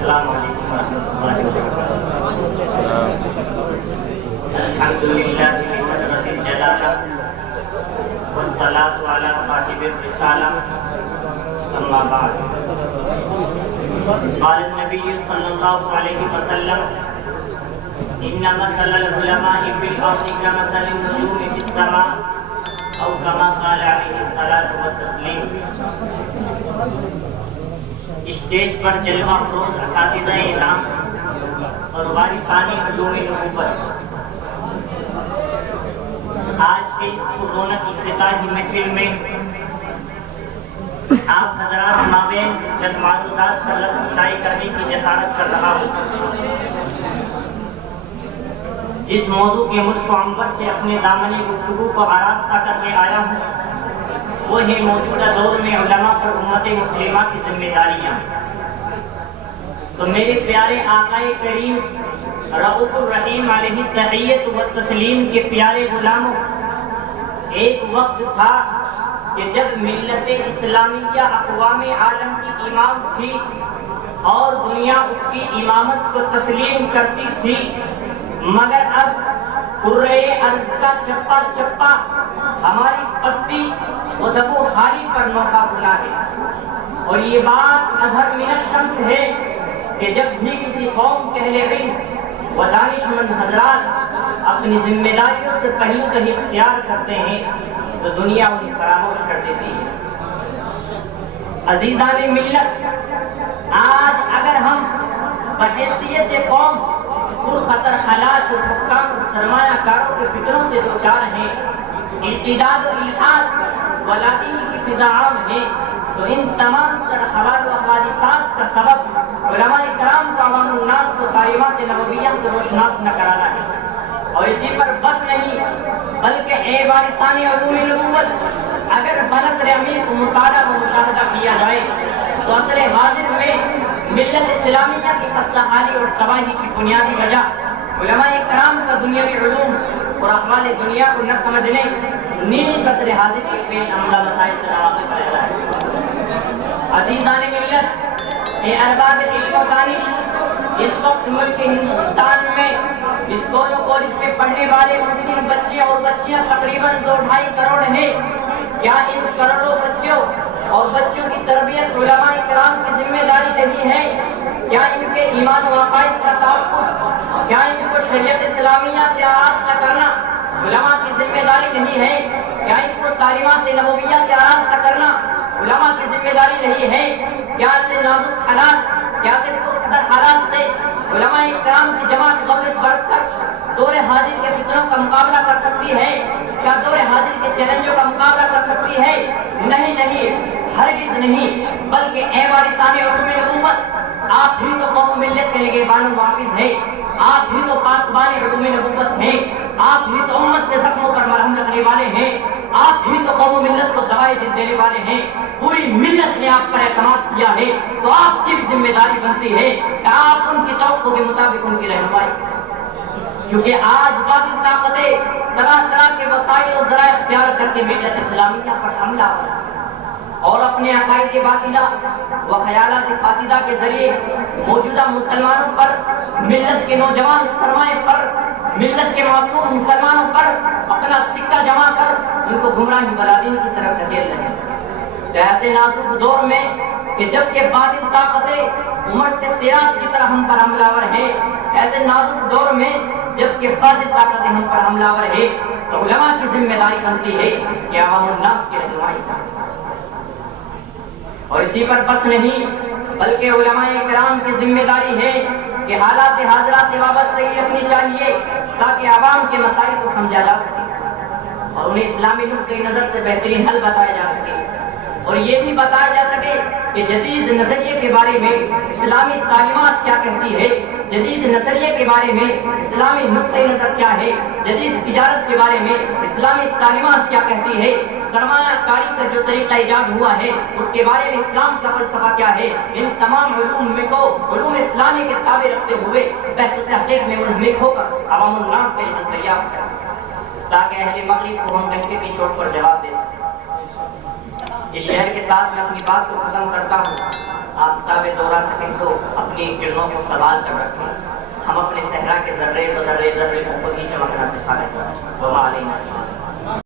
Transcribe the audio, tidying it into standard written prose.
السلام علیکم ورحمۃ اللہ وبرکاتہ۔ الحمدللہ بقدرۃ الجلالہ والصلاۃ علی صاحب الرسالہ، اما بعد۔ قال النبی صلی اللہ علیہ وسلم ان مثل العلماء فی الارض کمثل النجوم فی السماء او کما قال علیہ الصلاۃ والتسلیم۔ اسٹیج پر جلوہ افروز اساتذہ اعظام اور وارثان علوم نبوت، آج کے اس رونق افتتاحی محفل میں آپ حضرات مابین چند معروضات پر لطف شائع کرنے کی جسارت کر رہا ہوں۔ جس موضوع کے مشک و عنبر سے اپنے دامن گفتگو کو آراستہ کر کے آیا ہوں وہ ہے موجودہ دور میں علماء پر امت مسلمہ کی ذمہ داریاں۔ تو میرے پیارے آقا کریم رؤوف الرحیم علیہ التحیۃ والتسلیم کے پیارے غلاموں، ایک وقت تھا کہ جب ملت اسلامیہ اقوام عالم کی امام تھی اور دنیا اس کی امامت کو تسلیم کرتی تھی، مگر اب قرۂ ارض کا چپا چپا ہماری پستی و زبو حالی پر نوحہ بنا ہے۔ اور یہ بات اظہر من الشمس ہے کہ جب بھی کسی قوم کے اہل علم و دانشمند حضرات اپنی ذمہ داریوں سے پہلو کہیں اختیار کرتے ہیں تو دنیا انہیں فراموش کر دیتی ہے۔ عزیزان ملت، آج اگر ہم بحیثیت قوم پرخطر حالات و حکام و سرمایہ کاروں کے فتنوں سے دوچار ہیں، ارتداد و الحاد و لاطینی کی فضا عام ہے، تو ان تمام تر حوادث و حوادثات کا سبب علماء کرام کا عوام الناس کو تعلیمات نبویہ سے روشناس نہ کرانا ہے۔ اور اسی پر بس نہیں بلکہ اے وارثان علوم نبوت، اگر بنظر امیر کو مطالعہ و مشاہدہ کیا جائے تو عصر حاضر میں ملت اسلامیہ کی خستہ حالی اور تباہی کی بنیادی وجہ علماء کرام کا دنیاوی علوم اور احوال دنیا کو نہ سمجھنے نیز عصر حاضر کے پیش آمدہ مسائل سے ناواقف رہتا ہے۔ عزیزان ملت، اے ارباب علم و دانش، اس وقت ملک ہندوستان میں اسکول و کالج میں پڑھنے والے مسلم بچے اور بچیاں تقریباً 2.5 کروڑ ہیں۔ کیا ان کروڑوں بچوں اور بچوں کی تربیت علماء کرام کی ذمہ داری نہیں ہے؟ کیا ان کے ایمان و عقائد کا تحفظ، کیا ان کو شریعت اسلامیہ سے آراستہ کرنا علماء کی ذمہ داری نہیں ہے؟ کیا ان کو تعلیمات نبویہ سے آراستہ کرنا علماء کی ذمہ داری نہیں ہے؟ کیا سے نازک حالات، کیا سے پرخطر حالات سے علماء کرام کی جماعت غفلت برت کر دور حاضر کے فتنوں کا مقابلہ کر سکتی ہے؟ کیا دور حاضر کے چیلنجوں کا مقابلہ کر سکتی ہے؟ نہیں، ہرگز نہیں، بلکہ اے وارثان علوم نبوت، آپ ہی تو قوم و ملت کے نگہبان و محافظ ہیں، آپ ہی تو پاسبان علوم نبوت ہیں، آپ ہی تو امت کے زخموں پر مرہم رکھنے والے ہیں، آپ ہی تو قوم و ملت کو دوائی دینے والے ہیں۔ پوری ملت نے آپ پر اعتماد کیا ہے تو آپ کی بھی ذمہ داری بنتی ہے کہ آپ ان کی توقع کے مطابق ان کی رہنمائی، کیونکہ آج باطل طاقتیں طرح طرح کے وسائل و ذرائع اختیار کر کے ملت اسلامیہ پر حملہ کریں اور اپنے عقائد باطلہ و خیالات فاسدہ کے ذریعے موجودہ مسلمانوں پر، ملت کے نوجوان سرمایہ پر، ملت کے معصوم مسلمانوں پر اپنا سکہ جمع کر ان کو گمراہی بلادین کی طرف دھکیل رہے ہیں۔ تو ایسے نازک دور میں کہ جب کہ باطل طاقتیں امڑتے سیرات کی طرح ہم پر حملہ آور ہیں، ایسے نازک دور میں جب کہ باطل طاقتیں ہم پر حملہ آور ہیں تو علماء کی ذمہ داری بنتی ہے کہ عوام الناس کی رہنمائی کریں۔ اور اسی پر بس نہیں بلکہ علماء کرام کی ذمہ داری ہے کہ حالات حاضرہ سے وابستگی رکھنی چاہیے تاکہ عوام کے مسائل کو سمجھا جا سکے اور انہیں اسلامی نقطۂ نظر سے بہترین حل بتایا جا سکے، اور یہ بھی بتایا جا سکے کہ جدید نظریے کے بارے میں اسلامی تعلیمات کیا کہتی ہے، جدید نظریے کے بارے میں اسلامی نقطۂ نظر کیا ہے، جدید تجارت کے بارے میں اسلامی تعلیمات کیا کہتی ہے، سرمایہ کاری کا جو طریقہ ایجاد ہوا ہے اس کے بارے میں اسلام کا فلسفہ کیا ہے۔ ان تمام علوم کو علوم اسلامی کے تابع رکھتے ہوئے بحث و تحقیق میں منہمک ہو کر عوام الناس کے لیے دریافت کریں تاکہ اہل مغرب کو ہم ڈنکے کی چوٹ پر جواب دے سکیں۔ اس شہر کے ساتھ میں اپنی بات کو ختم کرتا ہوں۔ آفتاب دورہ سکیں تو اپنی کرنوں کو سوال کر رکھیں. ہم اپنے صحرا کے ذرے بذرے ذرے کو خود